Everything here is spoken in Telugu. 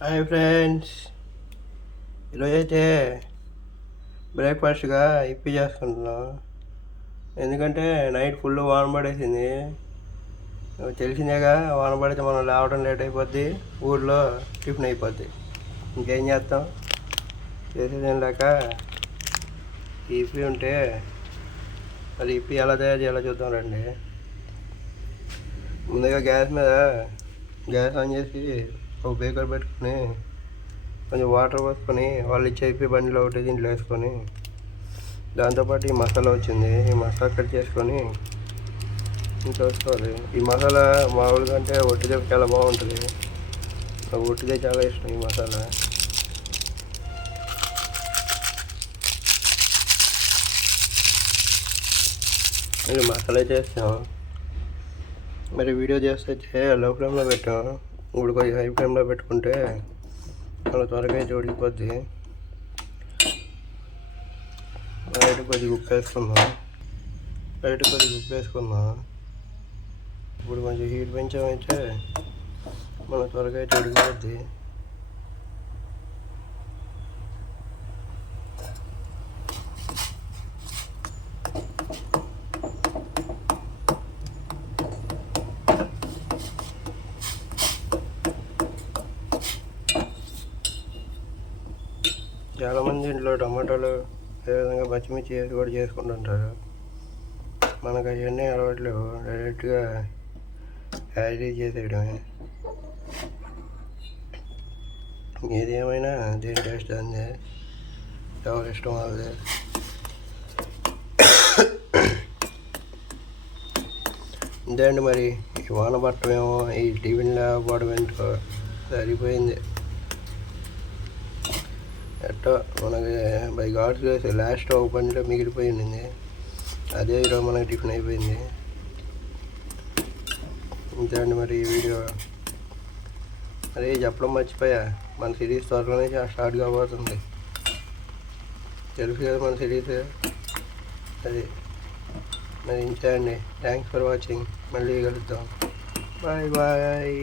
హాయ్ ఫ్రెండ్స్, ఈరోజైతే బ్రేక్ఫాస్ట్గా ఇప్పి చేసుకుంటున్నాం. ఎందుకంటే నైట్ ఫుల్ వాన పడేసింది. తెలిసిందేగా, వాన పడితే మనం లేవడం లేట్ అయిపోద్ది, ఊళ్ళో టిఫిన్ అయిపోద్ది. ఇంకేం చేస్తాం, చేసేదేం లేక ఇప్పి ఉంటే అది ఇప్పి ఎలా తయారు చేయాలో చూద్దాం రండి. ముందుగా గ్యాస్ ఆన్ చేసి ఒక బేకర్ పెట్టుకుని కొంచెం వాటర్ పోసుకొని వాళ్ళు ఇచ్చే ఇప్పి బండిలో ఒకటి దీంట్లో వేసుకొని దాంతోపాటు ఈ మసాలా వచ్చింది, ఈ మసాలా కట్ చేసుకొని ఇంట్లో వేసుకోవాలి. ఈ మసాలా మామూలుగా అంటే ఒట్టిదే చాలా బాగుంటుంది, నాకు ఒట్టిదే చాలా ఇష్టం ఈ మసాలా. మరి మసాలా చేస్తాం, మరి వీడియో చేస్తే లో ఫ్లేమ్లో పెట్టాం. ఇప్పుడు కొంచెం హై ఫ్లేమ్లో పెట్టుకుంటే చాలా త్వరగా అయితే ఉడికిపోద్ది. లైట్ కొద్దిగా ఉప్పు వేసుకుందాం. ఇప్పుడు కొంచెం హీట్ పెంచామైతే మన త్వరగా అయితే ఉడికిపోద్ది. చాలామంది ఇంట్లో టమాటాలు అదేవిధంగా పచ్చిమిర్చి వేసి కూడా చేసుకుంటుంటారు. మనకు అవన్నీ అలవాట్లేవు, డైరెక్ట్గా యాడ్ చేసేయడమే. ఏది ఏమైనా దేని టేస్ట్ అందే, ఎవరి ఇష్టం వాళ్ళదే. అంతే అండి. మరి ఈ వాన పట్టమేమో, ఈ టిఫిన్ లేకపోవడం ఏంటో సరిపోయింది. ఎట్టో మనకి బై గాడ్స్ గ్రేస్ లాస్ట్ ఒక బండిలో మిగిలిపోయి ఉండింది, అదే ఈరోజు మనకి టిఫిన్ అయిపోయింది. అంతే అండి. మరి ఈ వీడియో మరి చెప్పడం మర్చిపోయా, మన సిరీస్ త్వరలోనే స్టార్ట్ కాబోతుంది. తెలుసు కదా మన సిరీస్ అది. మరి ఇంతే అండి. Thanks for watching. మళ్ళీ కలుద్దాం. Bye bye.